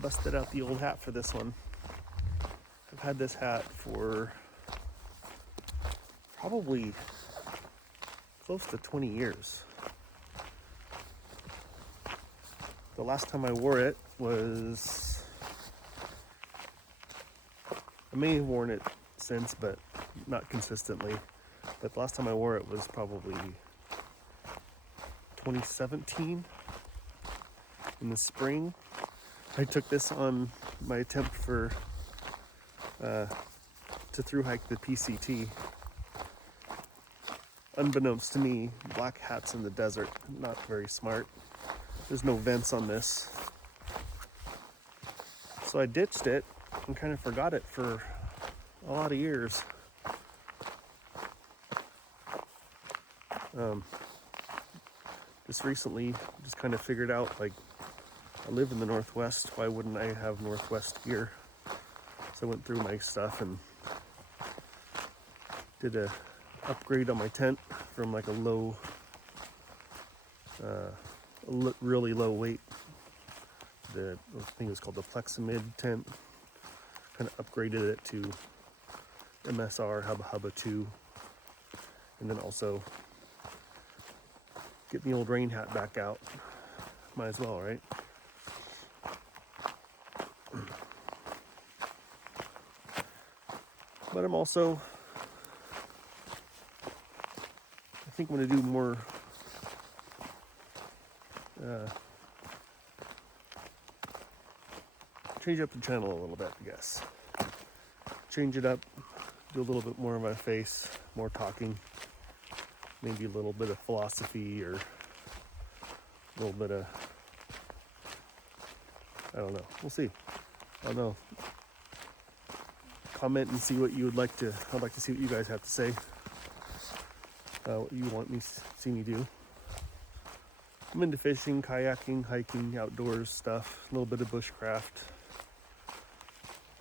busted out the old hat for this one. I've had this hat for probably close to 20 years. The last time I wore it was, I may have worn it since, but not consistently. But the last time I wore it was probably 2017 in the spring. I took this on my attempt for to through hike the PCT. Unbeknownst to me, black hats in the desert, not very smart. There's no vents on this. So I ditched it and kind of forgot it for a lot of years. Just recently, just kind of figured out, like, I live in the Northwest, why wouldn't I have Northwest gear? So I went through my stuff and did a upgrade on my tent from like a low, really low weight. I think it was called the Plexamid tent. Kind of upgraded it to MSR Hubba Hubba 2. And then also get the old rain hat back out. Might as well, right? But I'm also, I think I'm going to do more change up the channel a little bit, I guess. Change it up, do a little bit more of my face, more talking, maybe a little bit of philosophy or a little bit of, I don't know, we'll see. I don't know. Comment and see what you would like to, I'd like to see what you guys have to say. What you want me to see me do. I'm into fishing, kayaking, hiking, outdoors stuff, a little bit of bushcraft.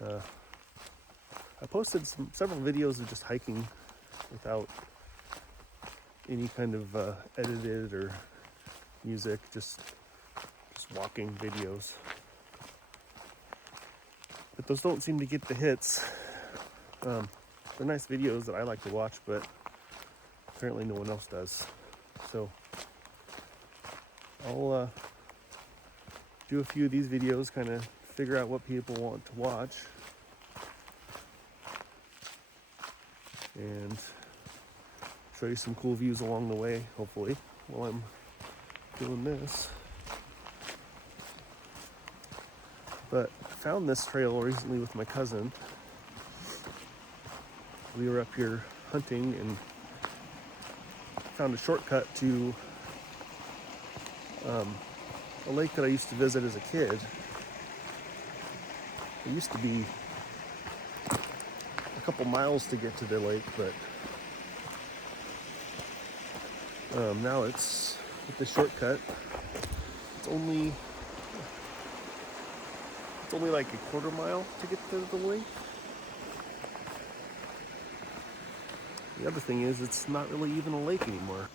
I posted several videos of just hiking without any kind of edited or music, just walking videos. But those don't seem to get the hits. They're nice videos that I like to watch, but apparently no one else does. So I'll do a few of these videos, kind of figure out what people want to watch, and show you some cool views along the way, hopefully, while I'm doing this. But I found this trail recently with my cousin. We were up here hunting and found a shortcut to a lake that I used to visit as a kid. It used to be a couple miles to get to the lake, but now it's, with the shortcut, it's only like a quarter mile to get to the lake. The other thing is, it's not really even a lake anymore.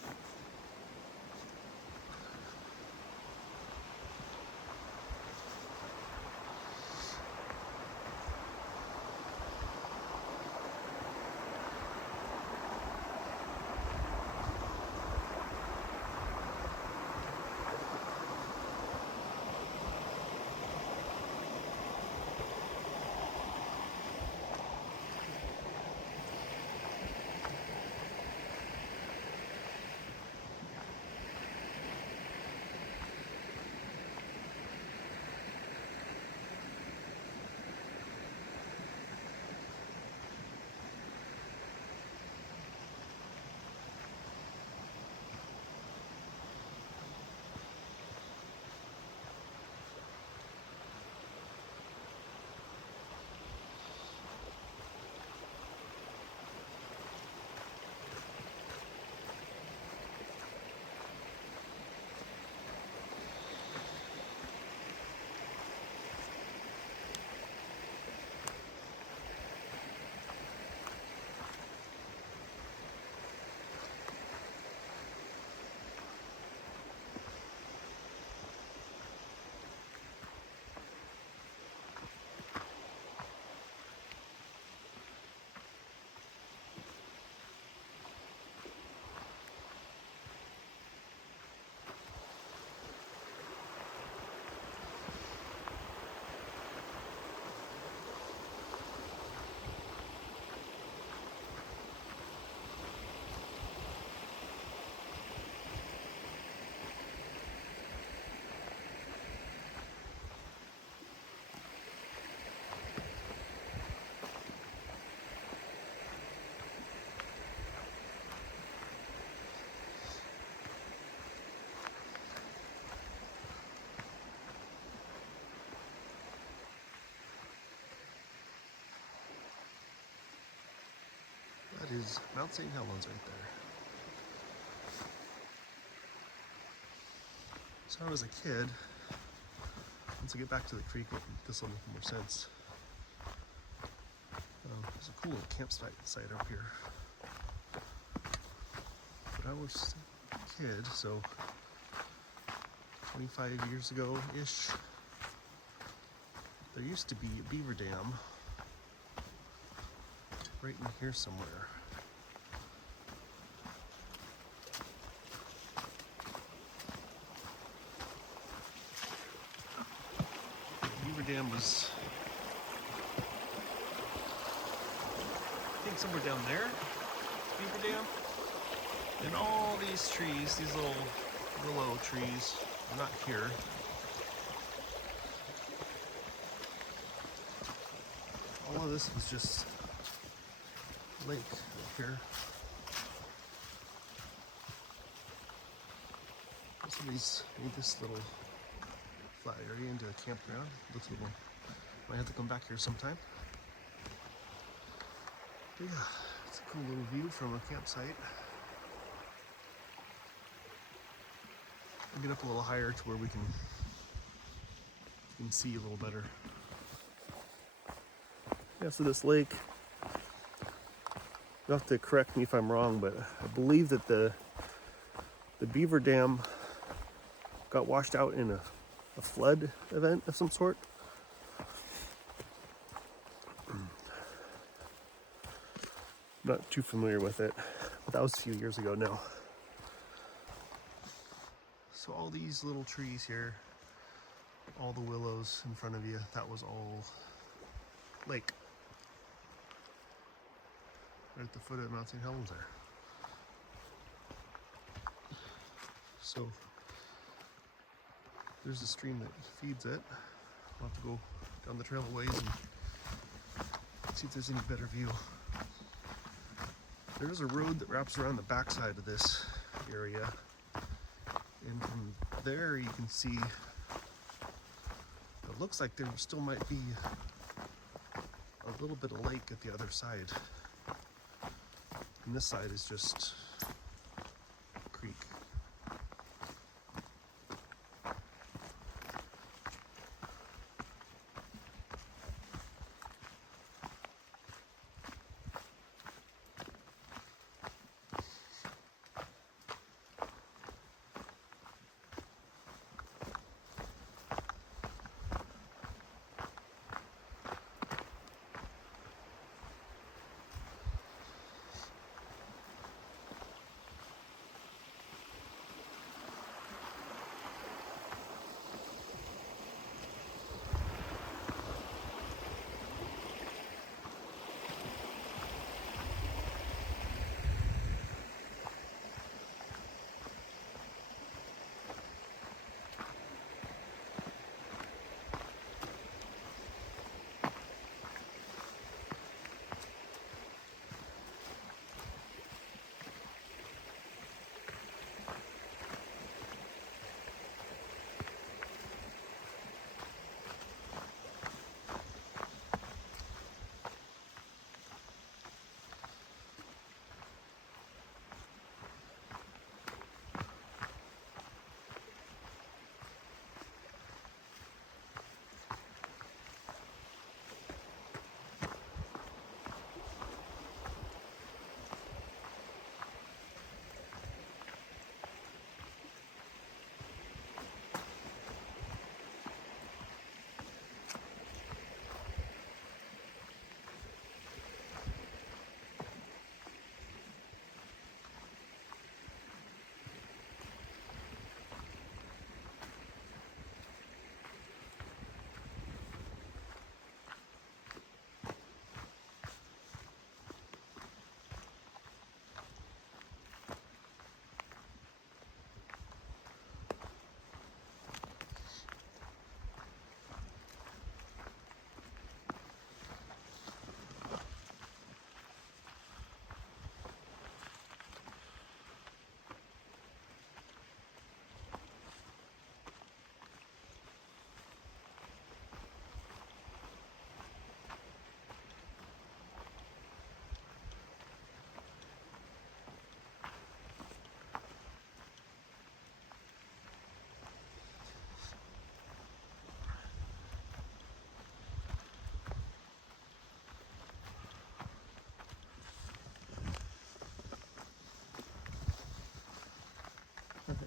is Mt St Helens right there. So when I was a kid, once I get back to the creek, this will make more sense. There's a cool little campsite up here. But I was a kid, so 25 years ago-ish, there used to be a beaver dam right in here somewhere. The beaver dam was, I think, somewhere down there, beaver dam. And all these trees, these little willow trees, are not here. All of this was just lake up here. Somebody's made this little flat area into a campground. Looks little. Might have to come back here sometime. But yeah, it's a cool little view from a campsite. I'll get up a little higher to where we can see a little better. Yeah, so this lake, you'll have to correct me if I'm wrong, but I believe that the beaver dam got washed out in a flood event of some sort. Not too familiar with it, but that was a few years ago now. So all these little trees here, all the willows in front of you, that was all lake. Right at the foot of Mt St Helens there. So there's a stream that feeds it. I'll have to go down the trail a ways and see if there's any better view. There's a road that wraps around the backside of this area, and from there you can see it looks like there still might be a little bit of lake at the other side, and this side is just creek.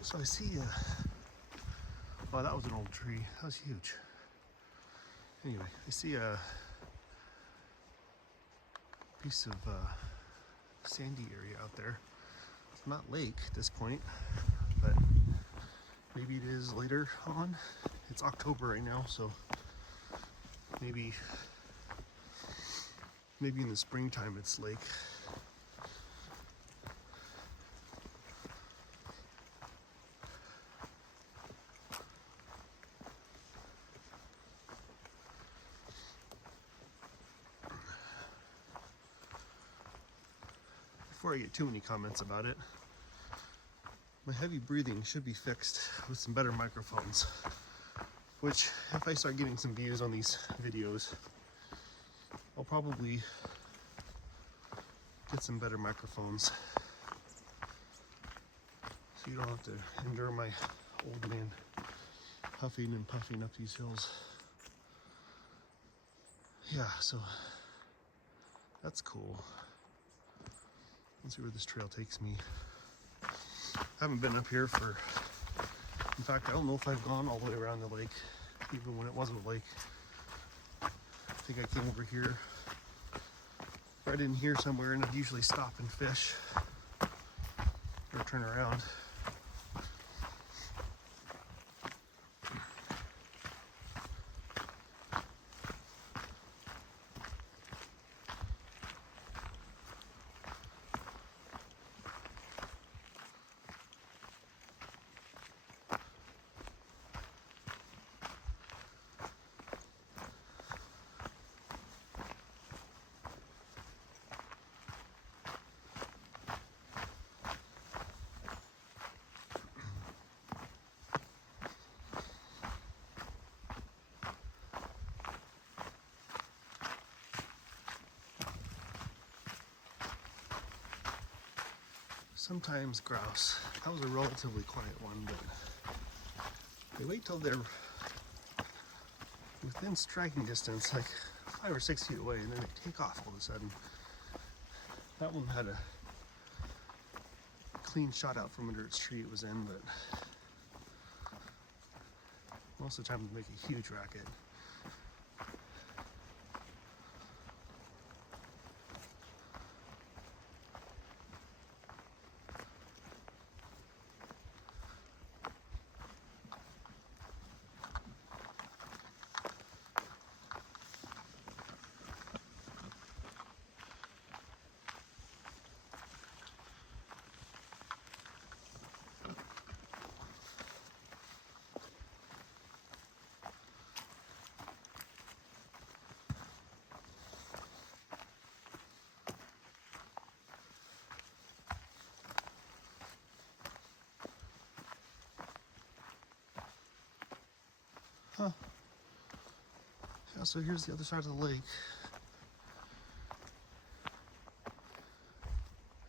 So I see, well, that was an old tree. That was huge. Anyway, I see a piece of sandy area out there. It's not lake at this point, but maybe it is later on. It's October right now, so maybe in the springtime it's lake. Before I get too many comments about it, my heavy breathing should be fixed with some better microphones, which if I start getting some views on these videos, I'll probably get some better microphones so you don't have to endure my old man huffing and puffing up these hills. Yeah, so that's cool. Let's see where this trail takes me. I haven't been up here for, in fact, I don't know if I've gone all the way around the lake, even when it wasn't a lake. I think I came over here right in here somewhere, and I'd usually stop and fish or turn around. Sometimes grouse. That was a relatively quiet one, but they wait till they're within striking distance, like 5 or 6 feet away, and then they take off all of a sudden. That one had a clean shot out from under its tree it was in, but most of the time they make a huge racket. Huh. Yeah, so here's the other side of the lake.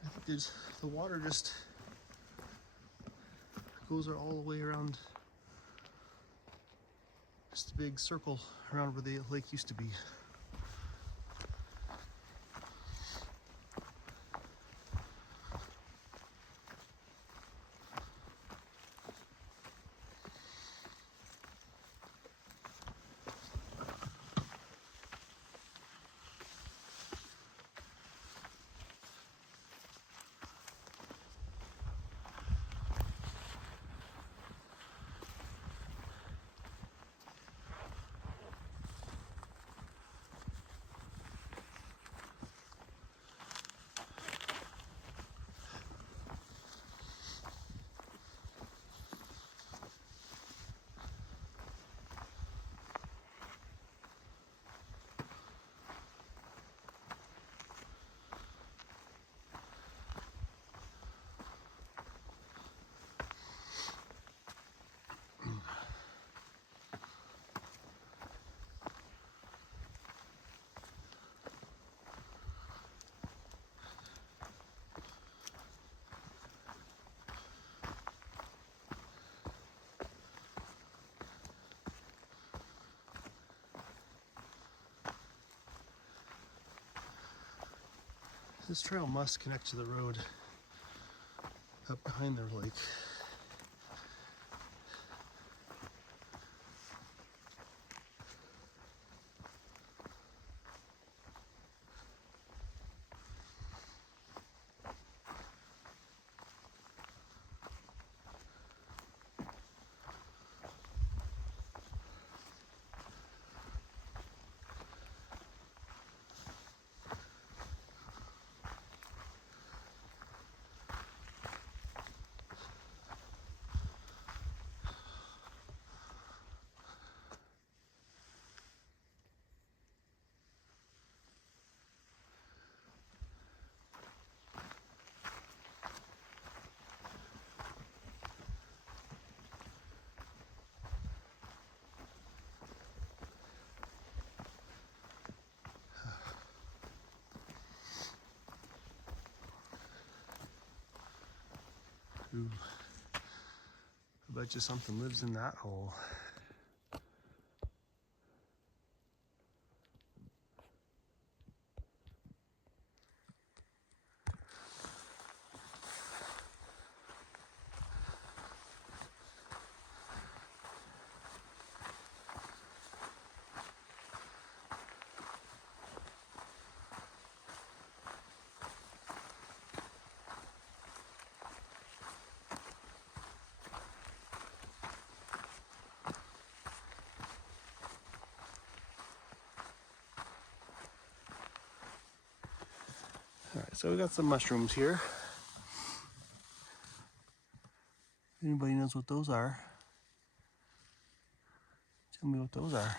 I think there's, the water just goes all the way around, just a big circle around where the lake used to be. This trail must connect to the road up behind the lake. Ooh. I bet you something lives in that hole. All right, so we got some mushrooms here. Anybody knows what those are? Tell me what those are.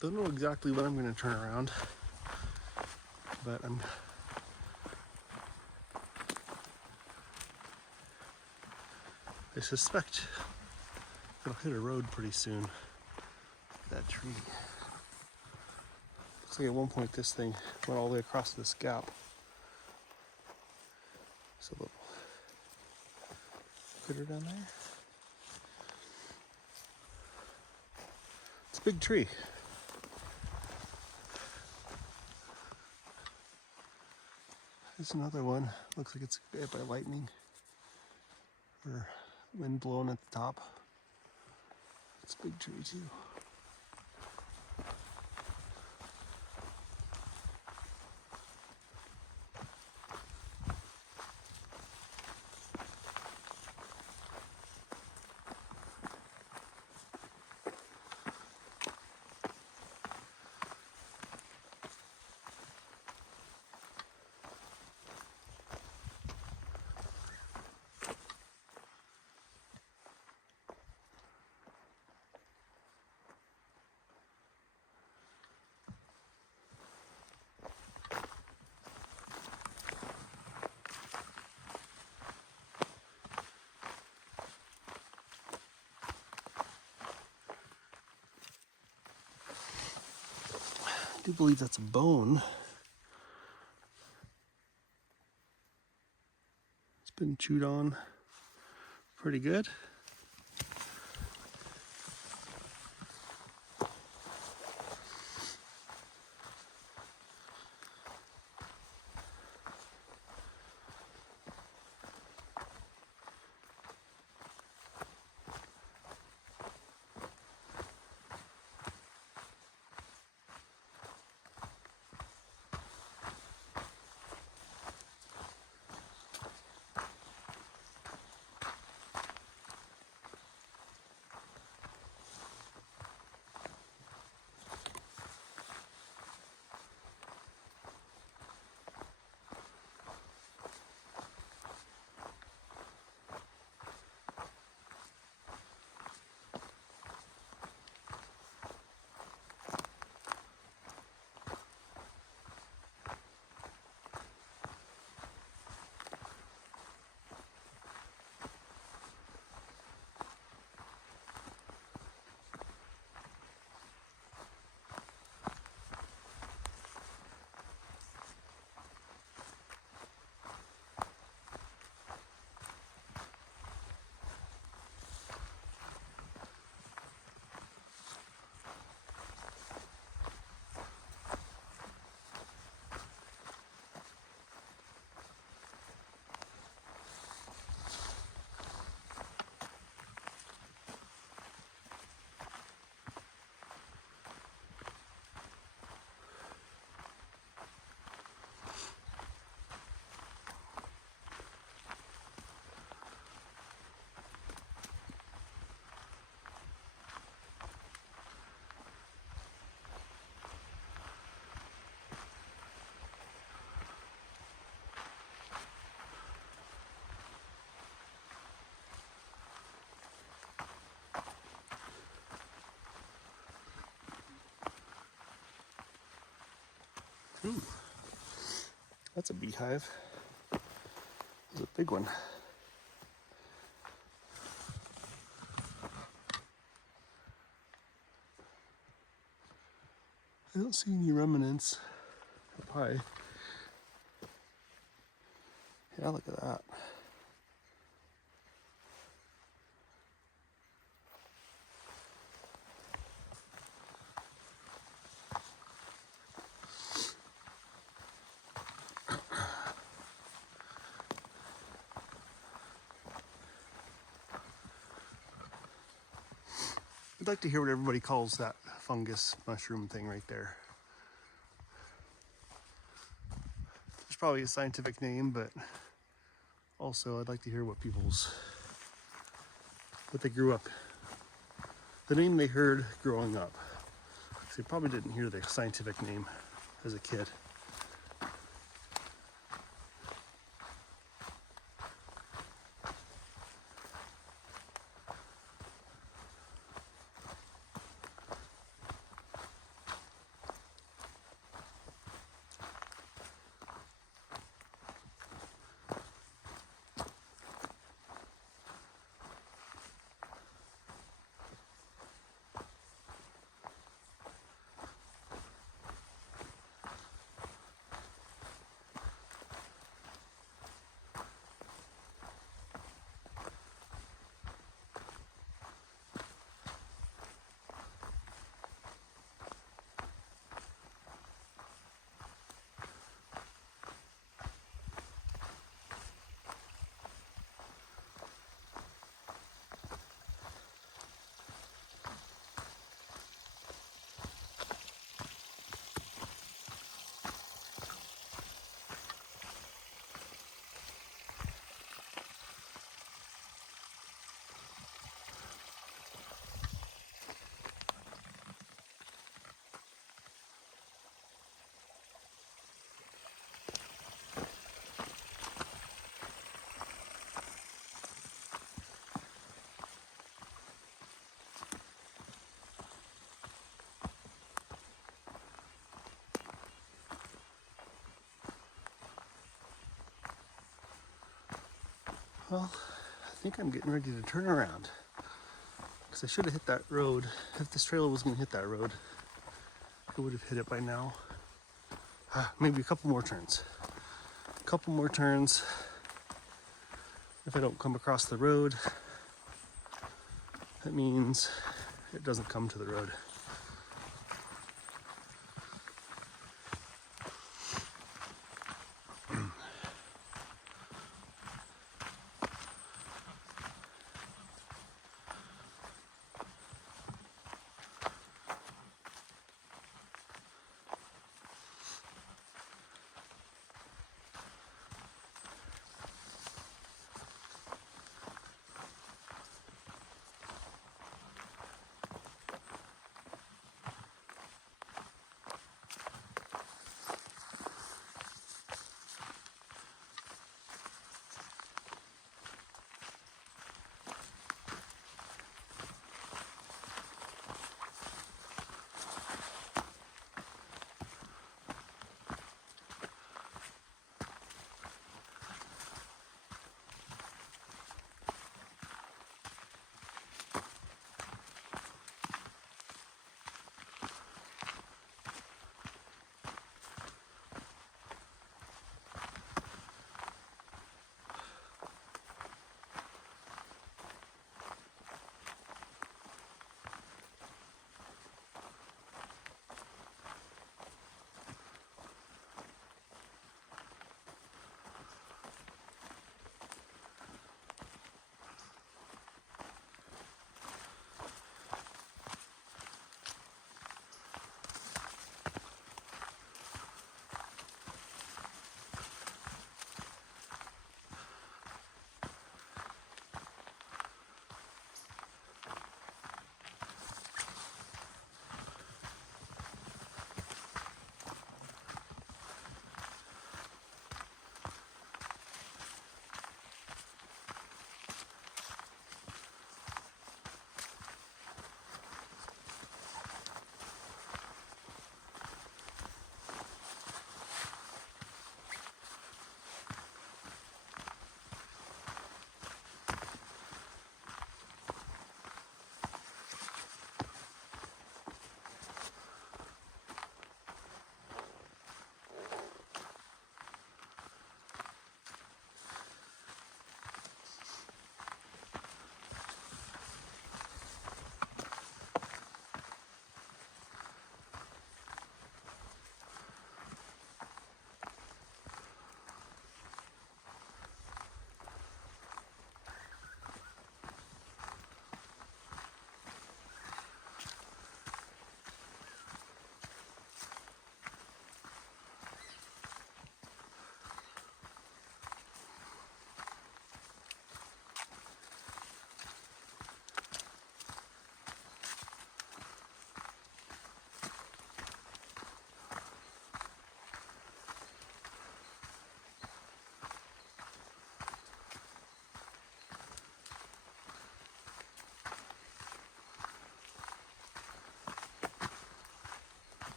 Don't know exactly what I'm going to turn around, but I suspect it'll hit a road pretty soon. That tree. Looks like at one point this thing went all the way across this gap. critter down there? It's a big tree. There's another one. Looks like it's hit by lightning or wind blowing at the top. It's a big tree too. I do believe that's a bone. It's been chewed on pretty good. Ooh, that's a beehive. It's a big one. I don't see any remnants up high. Yeah, look at that. I'd like to hear what everybody calls that fungus mushroom thing right there. There's probably a scientific name, but also I'd like to hear what they grew up, the name they heard growing up. So you probably didn't hear the scientific name as a kid. Well, I think I'm getting ready to turn around because I should have hit that road. If this trailer was going to hit that road, I would have hit it by now. Maybe a couple more turns. A couple more turns. If I don't come across the road, that means it doesn't come to the road.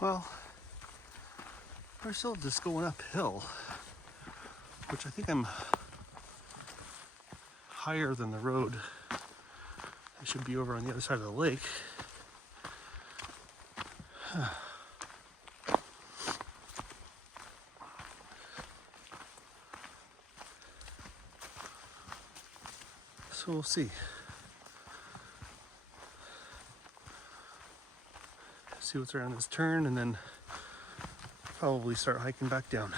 Well, we're still just going uphill, which I think I'm higher than the road. I should be over on the other side of the lake. So we'll see. See what's around this turn and then probably start hiking back down.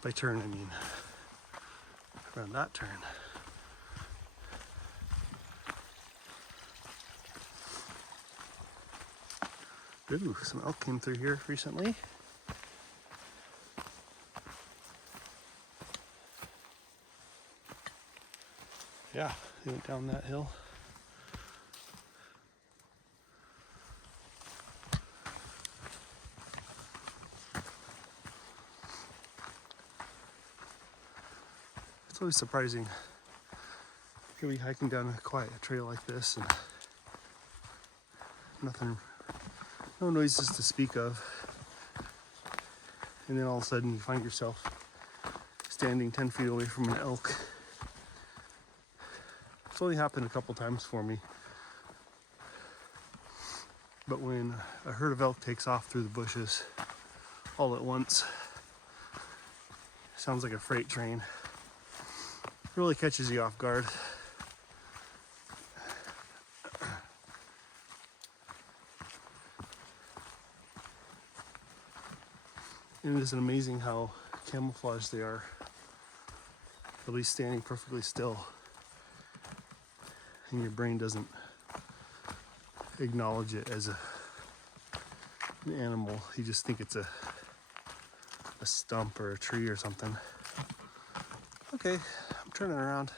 By turn, I mean around that turn. Ooh, some elk came through here recently. Yeah, they went down that hill. It's always surprising. You'll be hiking down a quiet trail like this and nothing, no noises to speak of. And then all of a sudden you find yourself standing 10 feet away from an elk. It's only happened a couple times for me. But when a herd of elk takes off through the bushes all at once, sounds like a freight train. It really catches you off guard. And it is amazing how camouflaged they are. They'll be standing perfectly still, and your brain doesn't acknowledge it as an animal. You just think it's a stump or a tree or something. Okay, I'm turning around.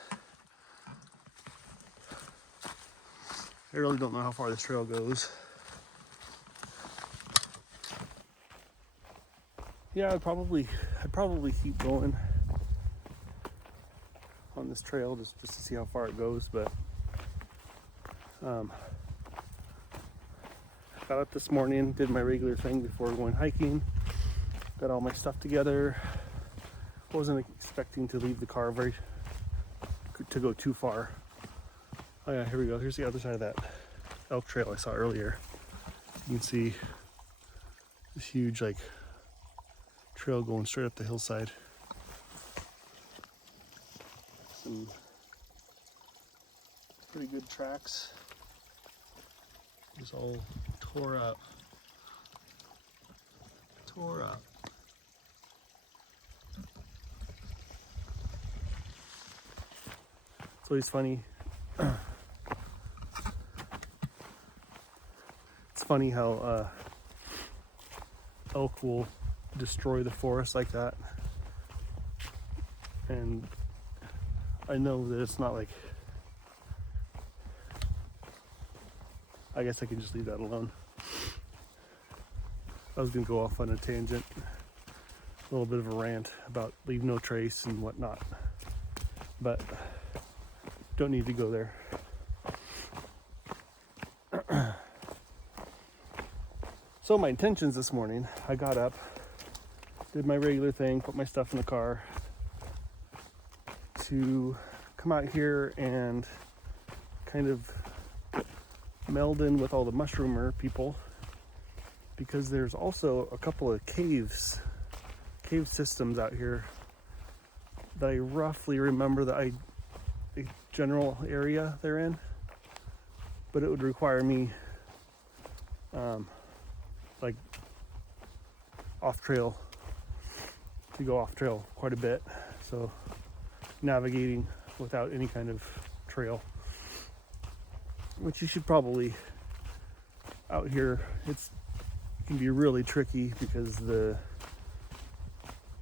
I really don't know how far this trail goes. Yeah, I'd probably keep going on this trail just to see how far it goes, but got up this morning, did my regular thing before going hiking, got all my stuff together. Wasn't expecting to leave the car to go too far. Oh yeah, here we go. Here's the other side of that elk trail I saw earlier. You can see this huge trail going straight up the hillside. Some pretty good tracks. It's all tore up. It's always funny. It's funny how elk will destroy the forest like that. And I know that it's not like, I guess I can just leave that alone. I was gonna go off on a tangent, a little bit of a rant about leave no trace and whatnot, but don't need to go there. So my intentions this morning, I got up, did my regular thing, put my stuff in the car to come out here and kind of meld in with all the mushroomer people, because there's also a couple of cave systems out here that I roughly remember the general area they're in, but it would require me to go off trail quite a bit, so navigating without any kind of trail, which you should probably, out here it can be really tricky because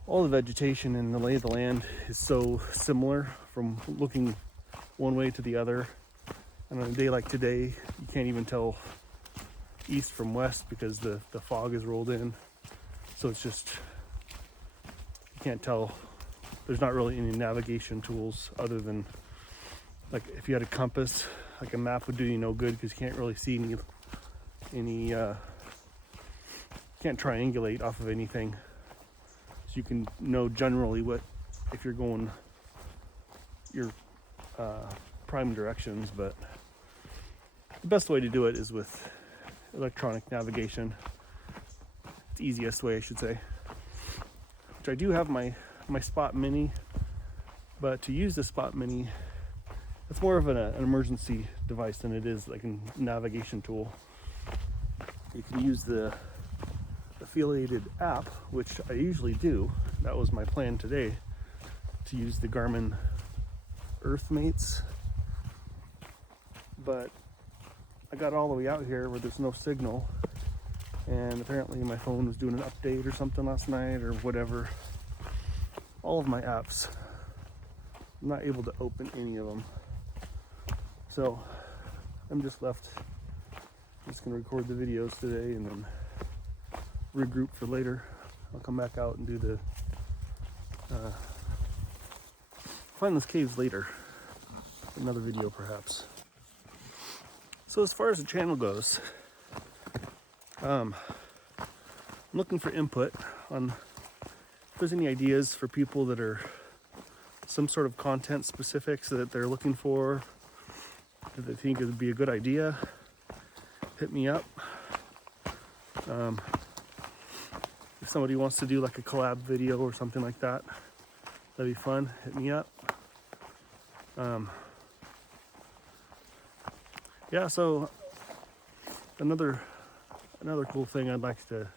all the vegetation and the lay of the land is so similar from looking one way to the other. And on a day like today, you can't even tell east from west because the fog is rolled in. So it's just, you can't tell. There's not really any navigation tools other than, like, if you had a compass, like a map would do you no good because you can't really see any can't triangulate off of anything. So you can know generally what, if you're going your prime directions, but the best way to do it is with electronic navigation. It's the easiest way, I should say. Which I do have my Spot Mini, but to use the Spot Mini, it's more of an emergency device than it is like a navigation tool. You can use the affiliated app, which I usually do. That was my plan today, to use the Garmin Earthmates, but I got all the way out here where there's no signal, and apparently my phone was doing an update or something last night or whatever. All of my apps, I'm not able to open any of them. So I'm just left. I'm just gonna record the videos today and then regroup for later. I'll come back out and do the find those caves later. Another video perhaps. So as far as the channel goes, I'm looking for input on if there's any ideas for people that are some sort of content specifics that they're looking for, that they think it would be a good idea. Hit me up. If somebody wants to do like a collab video or something like that, that'd be fun. Hit me up. Yeah, so another cool thing I'd like to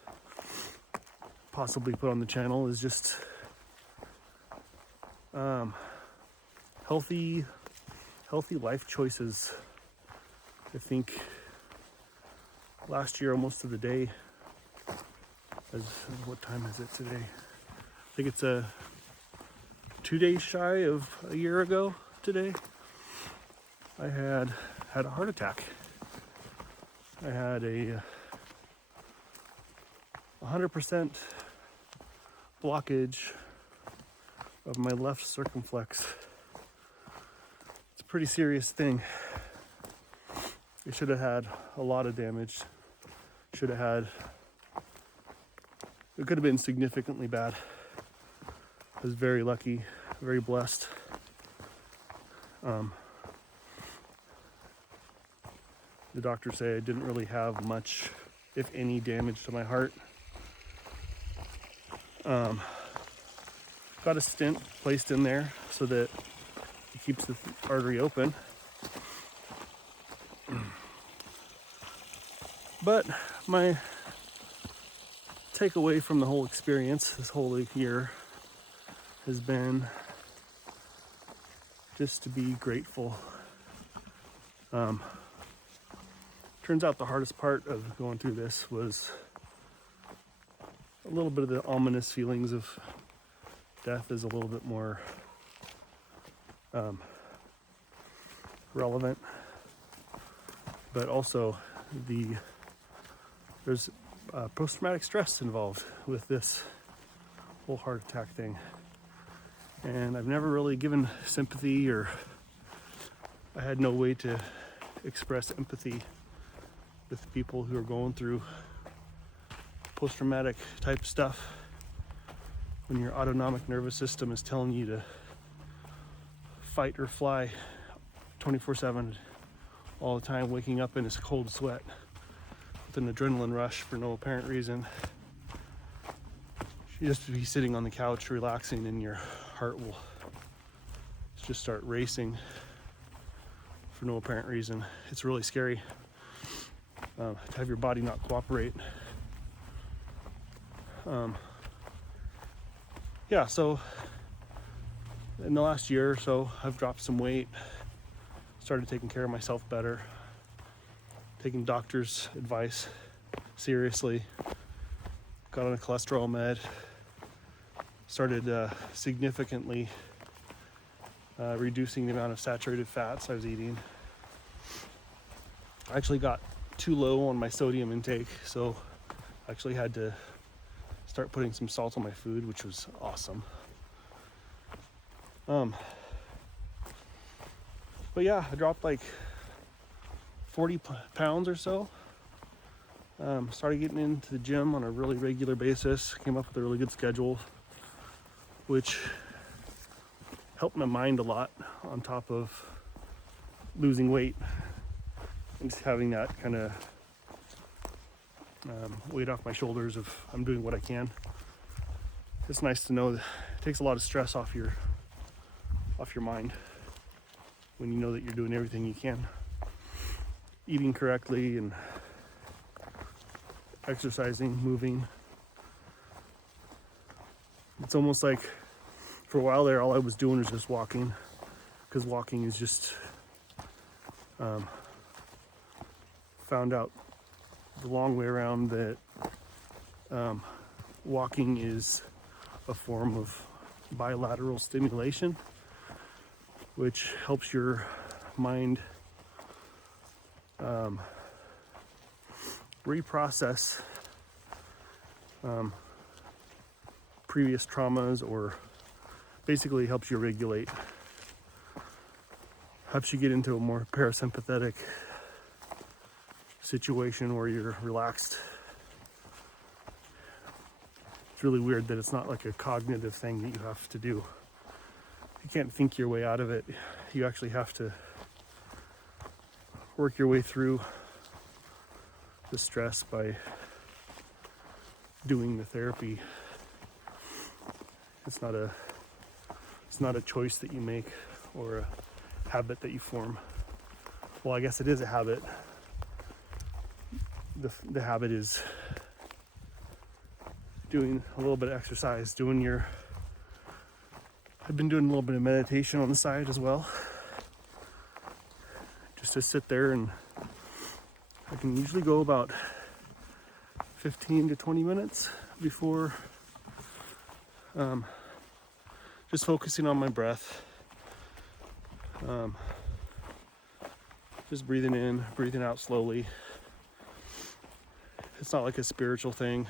possibly put on the channel is just healthy life choices. I think last year, almost to the day, what time is it today? I think it's 2 days shy of a year ago today. I had a heart attack. I had a 100% blockage of my left circumflex. It's a pretty serious thing. It should have had a lot of damage. It could have been significantly bad. I was very lucky, very blessed. The doctors say I didn't really have much, if any, damage to my heart. Got a stent placed in there so that it keeps the artery open. But my takeaway from the whole experience this whole year has been just to be grateful. Turns out the hardest part of going through this was a little bit of the ominous feelings of death is a little bit more relevant, but also there's post-traumatic stress involved with this whole heart attack thing, and I've never really given sympathy, or I had no way to express empathy with people who are going through post-traumatic type stuff when your autonomic nervous system is telling you to fight or fly 24/7 all the time, waking up in this cold sweat with an adrenaline rush for no apparent reason. You just be sitting on the couch relaxing and your heart will just start racing for no apparent reason. It's really scary to have your body not cooperate. Yeah, so in the last year or so, I've dropped some weight, started taking care of myself better, taking doctor's advice seriously, got on a cholesterol med, started significantly reducing the amount of saturated fats I was eating. I actually got too low on my sodium intake, so I actually had to start putting some salt on my food, which was awesome. But yeah, I dropped like 40 pounds or so. Started getting into the gym on a really regular basis, came up with a really good schedule, which helped my mind a lot on top of losing weight and just having that kind of weight off my shoulders of I'm doing what I can. It's nice to know that it takes a lot of stress off your mind when you know that you're doing everything you can, eating correctly and exercising, moving. It's almost like for a while there all I was doing was just walking, because walking is just found out the long way around that walking is a form of bilateral stimulation, which helps your mind reprocess previous traumas, or basically helps you regulate, helps you get into a more parasympathetic situation where you're relaxed. It's really weird that it's not like a cognitive thing that you have to do. You can't think your way out of it. You actually have to work your way through the stress by doing the therapy. It's not a choice that you make or a habit that you form. Well, I guess it is a habit. The habit is doing a little bit of exercise, I've been doing a little bit of meditation on the side as well. Just to sit there, and I can usually go about 15 to 20 minutes before just focusing on my breath. Just breathing in, breathing out slowly. It's not like a spiritual thing.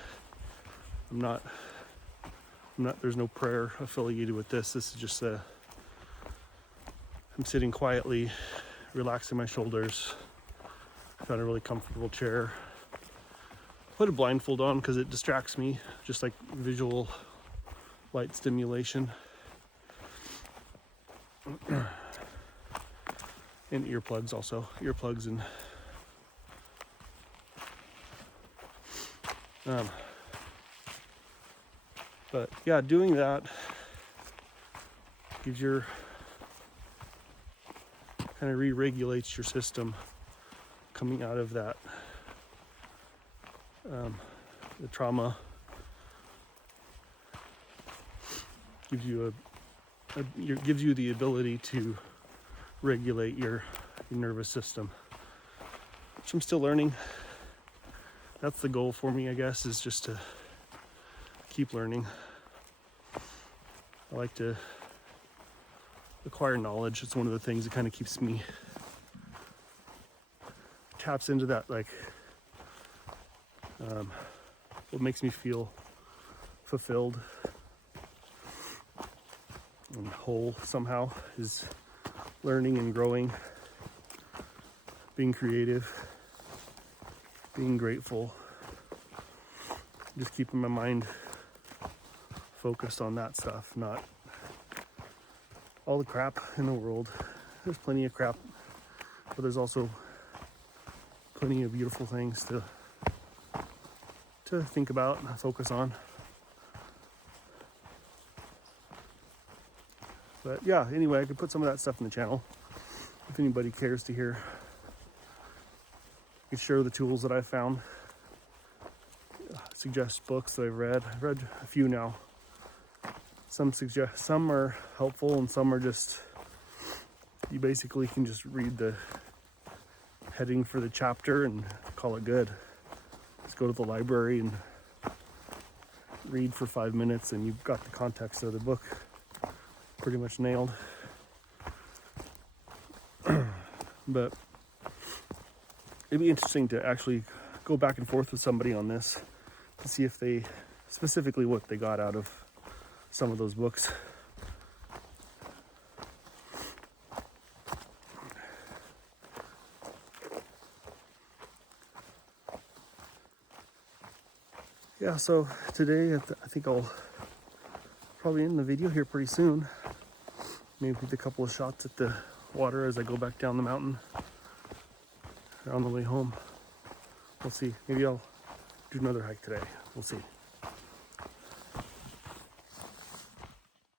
There's no prayer affiliated with this. This is just I'm sitting quietly, relaxing my shoulders. I found a really comfortable chair. Put a blindfold on because it distracts me, just like visual light stimulation. And earplugs also. Earplugs and but yeah, doing that gives kind of re-regulates your system coming out of that the trauma. Gives you the ability to regulate your nervous system, which I'm still learning. That's the goal for me, I guess, is just to keep learning. I like to acquire knowledge. It's one of the things that kind of keeps me, taps into that, like what makes me feel fulfilled and whole somehow is learning and growing, being creative, being grateful, just keeping my mind focused on that stuff, not all the crap in the world. There's plenty of crap, but there's also plenty of beautiful things to think about and focus on. But yeah, anyway, I could put some of that stuff in the channel if anybody cares to hear. I could share the tools that I've found, suggest books that I've read. I've read a few now. Some are helpful, and some are just, you basically can just read the heading for the chapter and call it good. Just go to the library and read for 5 minutes and you've got the context of the book pretty much nailed. But it'd be interesting to actually go back and forth with somebody on this to see if they, specifically what they got out of some of those books. Yeah, so today I think I'll probably end the video here pretty soon. Maybe with a couple of shots at the water as I go back down the mountain on the way home. We'll see. Maybe I'll do another hike today. We'll see.